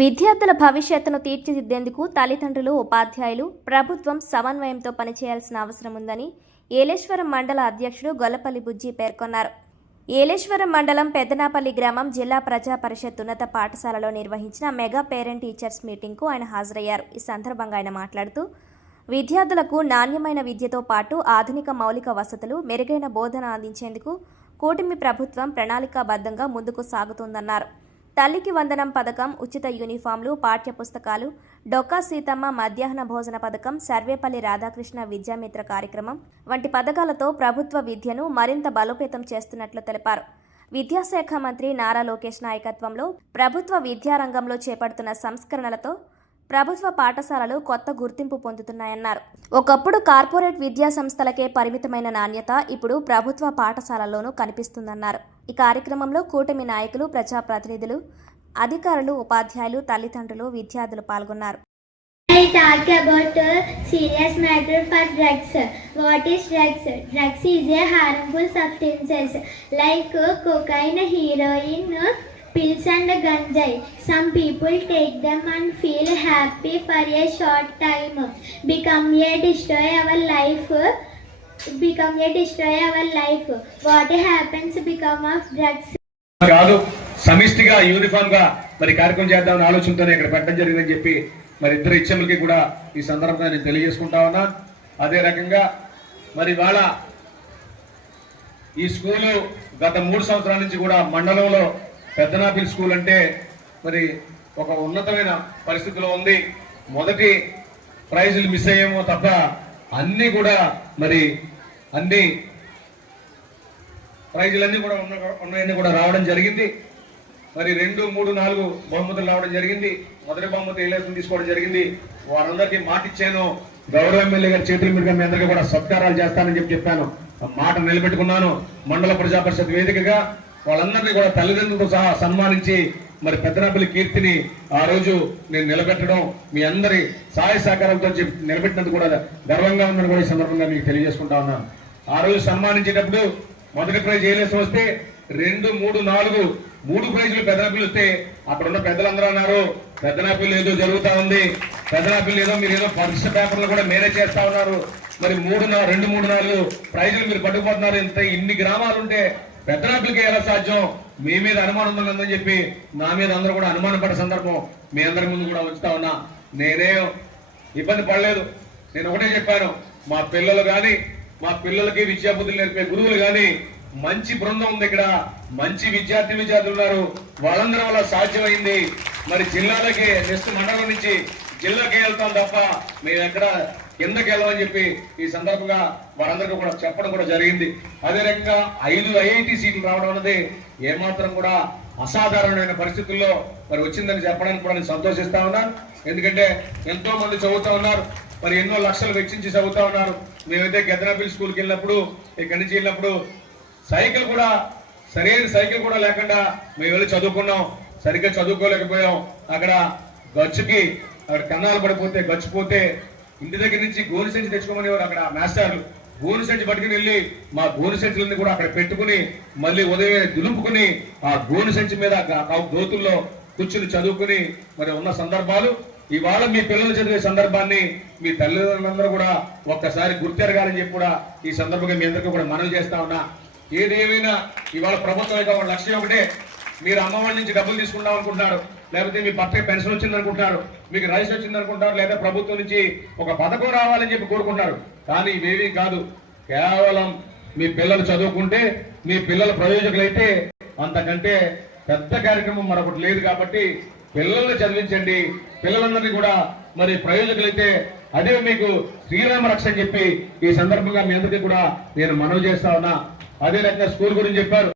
విద్యార్థుల భవిష్యత్తును తీర్చిదిద్దేందుకు తల్లిదండ్రులు, ఉపాధ్యాయులు, ప్రభుత్వం సమన్వయంతో పనిచేయాల్సిన అవసరం ఉందని ఏలేశ్వరం మండల అధ్యక్షుడు గొల్లపల్లి బుజ్జి పేర్కొన్నారు. ఏలేశ్వరం మండలం పెద్దనాపల్లి గ్రామం జిల్లా ప్రజా పరిషత్ ఉన్నత పాఠశాలలో నిర్వహించిన మెగా పేరెంట్ టీచర్స్ మీటింగ్కు ఆయన హాజరయ్యారు. ఈ సందర్భంగా ఆయన మాట్లాడుతూ విద్యార్థులకు నాణ్యమైన విద్యతో పాటు ఆధునిక మౌలిక వసతులు, మెరుగైన బోధన అందించేందుకు కూటమి ప్రభుత్వం ప్రణాళికాబద్ధంగా ముందుకు సాగుతుందన్నారు. తల్లికి వందనం పథకం, ఉచిత యూనిఫామ్లు, పాఠ్యపుస్తకాలు, డొక్కా సీతమ్మ మధ్యాహ్న భోజన పథకం, సర్వేపల్లి రాధాకృష్ణ విద్యామిత్ర కార్యక్రమం వంటి పథకాలతో ప్రభుత్వ విద్యను మరింత బలోపేతం చేస్తున్నట్లు తెలిపారు. విద్యాశాఖ మంత్రి నారా లోకేష్ నాయకత్వంలో ప్రభుత్వ విద్యారంగంలో చేపడుతున్న సంస్కరణలతో ప్రభుత్వ పాఠశాలలు కొత్త గుర్తింపు పొందుతున్నాయన్నారు. ఒకప్పుడు కార్పొరేట్ విద్యా సంస్థలకే పరిమితమైన నాణ్యత ఇప్పుడు ప్రభుత్వ పాఠశాలల్లోనూ కనిపిస్తుందన్నారు. ఈ కార్యక్రమంలో కూటమి నాయకులు, ప్రజాప్రతినిధులు, అధికారులు, ఉపాధ్యాయులు, తల్లిదండ్రులు, విద్యార్థులు పాల్గొన్నారు. I talk about a serious matter for drugs. What is drugs? Drugs is a harmful substances like cocaine, heroin, pills and ganjai. Some people take them and feel happy for a short time. Become a destroy our life. What happens become of drugs? కాదు, సమిష్టిగా uniform గా మరి కార్యక్రమం చేద్దామని ఆలోచనతోనే ఇక్కడ పెట్టడం జరిగిందని చెప్పి మరి ఇద్దరు ఇచ్చములకి కూడా ఈ సందర్భంగా నేను తెలియజేసుకుంటా ఉన్నా. అదే రకంగా మరి వాళ్ళ ఈ స్కూలు గత 3 సంవత్సరాల నుంచి కూడా మండలంలో పెద్దనాపిల్ స్కూల్ అంటే మరి ఒక ఉన్నతమైన పరిస్థితిలో ఉంది. మొదటి ప్రైజులు మిస్ అయ్యేమో తప్ప అన్నీ కూడా మరి అన్ని ప్రైజులన్నీ కూడా ఉన్నాయన్నీ కూడా రావడం జరిగింది. మరి 2, 3, 4 బహుమతులు రావడం జరిగింది. మొదటి బహుమతి ఏలేసం తీసుకోవడం జరిగింది. వారందరికీ మాట ఇచ్చాను, గౌరవ ఎమ్మెల్యే గారి చేతుల మీదుగా మీ అందరికీ కూడా సత్కారాలు చేస్తానని చెప్పాను. మాట నిలబెట్టుకున్నాను. మండల ప్రజా పరిషత్ వేదికగా వాళ్ళందరినీ కూడా తల్లిదండ్రులతో సహా సన్మానించి మరి పెద్దనాపల్లి కీర్తిని ఆ రోజు నేను నిలబెట్టడం, మీ అందరి సహాయ సహకారంతో నిలబెట్టినందుకు కూడా గర్వంగా ఉందని కూడా ఈ సందర్భంగా మీకు తెలియజేసుకుంటా ఉన్నాను. ఆ రోజు సన్మానించేటప్పుడు మొదటి ప్రైజ్ ఏలేసం వస్తే 2, 3, 4 3 ప్రైజులు పెద్దనాపల్లి వస్తే అక్కడ ఉన్న పెద్దలందరూ అన్నారు, పెద్దనాపల్లి ఏదో జరుగుతా ఉంది, పెద్దనాపల్లి ఏదో మీరు ఏదో పరీక్ష పేపర్లు కూడా మేనేజ్ చేస్తా ఉన్నారు, మరి 2, 3, 4 ప్రైజులు మీరు పట్టుకుపోతున్నారు, ఇన్ని గ్రామాలు ఉంటే పెద్దనాపల్లికి ఎలా సాధ్యం, మీ మీద అనుమానం ఉందని చెప్పి నా మీద అందరూ కూడా అనుమానం పడే సందర్భం మీ అందరి ముందు కూడా ఉంచుతా ఉన్నా. నేనే ఇబ్బంది పడలేదు. నేను ఒకటే చెప్పాను, మా పిల్లలు కానీ మా పిల్లలకి విద్యాబుద్ధులు నేర్పే గురువులు కానీ మంచి బృందం ఉంది, ఇక్కడ మంచి విద్యార్థులు ఉన్నారు, వాళ్ళందరి వల్ల సాధ్యమైంది. మరి జిల్లాలకి నెక్స్ట్ మండలం నుంచి జిల్లాకి వెళ్తాం తప్ప మేము ఎక్కడ కిందకి వెళ్ళమని చెప్పి ఈ సందర్భంగా వారందరికీ కూడా చెప్పడం కూడా జరిగింది. అదే రకంగా 5 IIT సీట్లు రావడం అనేది ఏమాత్రం కూడా అసాధారణమైన పరిస్థితుల్లో మరి వచ్చిందని చెప్పడానికి కూడా నేను సంతోషిస్తా ఉన్నాను. ఎందుకంటే ఎంతో మంది చదువుతా ఉన్నారు, మరి ఎన్నో లక్షలు వెచ్చించి చదువుతా ఉన్నారు. మేమైతే పెద్దనాపల్లి స్కూల్కి వెళ్ళినప్పుడు, ఇక్కడి నుంచి వెళ్ళినప్పుడు సైకిల్ కూడా సరైన సైకిల్ కూడా లేకుండా మేము వెళ్ళి చదువుకున్నాం. సరిగ్గా చదువుకోలేకపోయాం. అక్కడ గచ్చుకి అక్కడ కన్నాలు పడిపోతే గచ్చిపోతే ఇంటి దగ్గర నుంచి గోను సంచి తెచ్చుకోమనేవారు అక్కడ మాస్టర్లు. గోను సంచి పట్టుకుని వెళ్ళి మా గోను సంచులన్నీ కూడా అక్కడ పెట్టుకుని మళ్ళీ ఉదయం దులుపుకుని ఆ గోను సంచి మీద గోతుల్లో కూర్చుని చదువుకుని మరి ఉన్న సందర్భాలు. ఇవాళ మీ పిల్లలు చదివే సందర్భాన్ని మీ తల్లిదండ్రులందరూ కూడా ఒక్కసారి గుర్తెరగాలని చెప్పి కూడా ఈ సందర్భంగా మీ అందరికీ కూడా మనవి చేస్తా ఉన్నా. ఏదేమైనా ఇవాళ ప్రభుత్వం యొక్క లక్ష్యం ఒకటే, మీరు అమ్మఒడి నుంచి డబ్బులు తీసుకుందాం అనుకుంటున్నారు, లేకపోతే మీ భర్తకి పెన్షన్ వచ్చింది అనుకుంటున్నారు, మీకు రైస్ వచ్చింది అనుకుంటారు, లేదా ప్రభుత్వం నుంచి ఒక పథకం రావాలని చెప్పి కోరుకుంటున్నారు. కానీ ఇవేమీ కాదు, కేవలం మీ పిల్లలు చదువుకుంటే, మీ పిల్లల ప్రయోజకులైతే అంతకంటే పెద్ద కార్యక్రమం మరొకటి లేదు. కాబట్టి పిల్లల్ని చదివించండి, పిల్లలందరినీ కూడా మరి ప్రయోజకులైతే అదే మీకు శ్రీరామ రక్ష అని చెప్పి ఈ సందర్భంగా మీ అందరికీ కూడా నేను మనవి చేస్తా ఉన్నా. అదే రకంగా స్కూల్ గురించి చెప్పారు.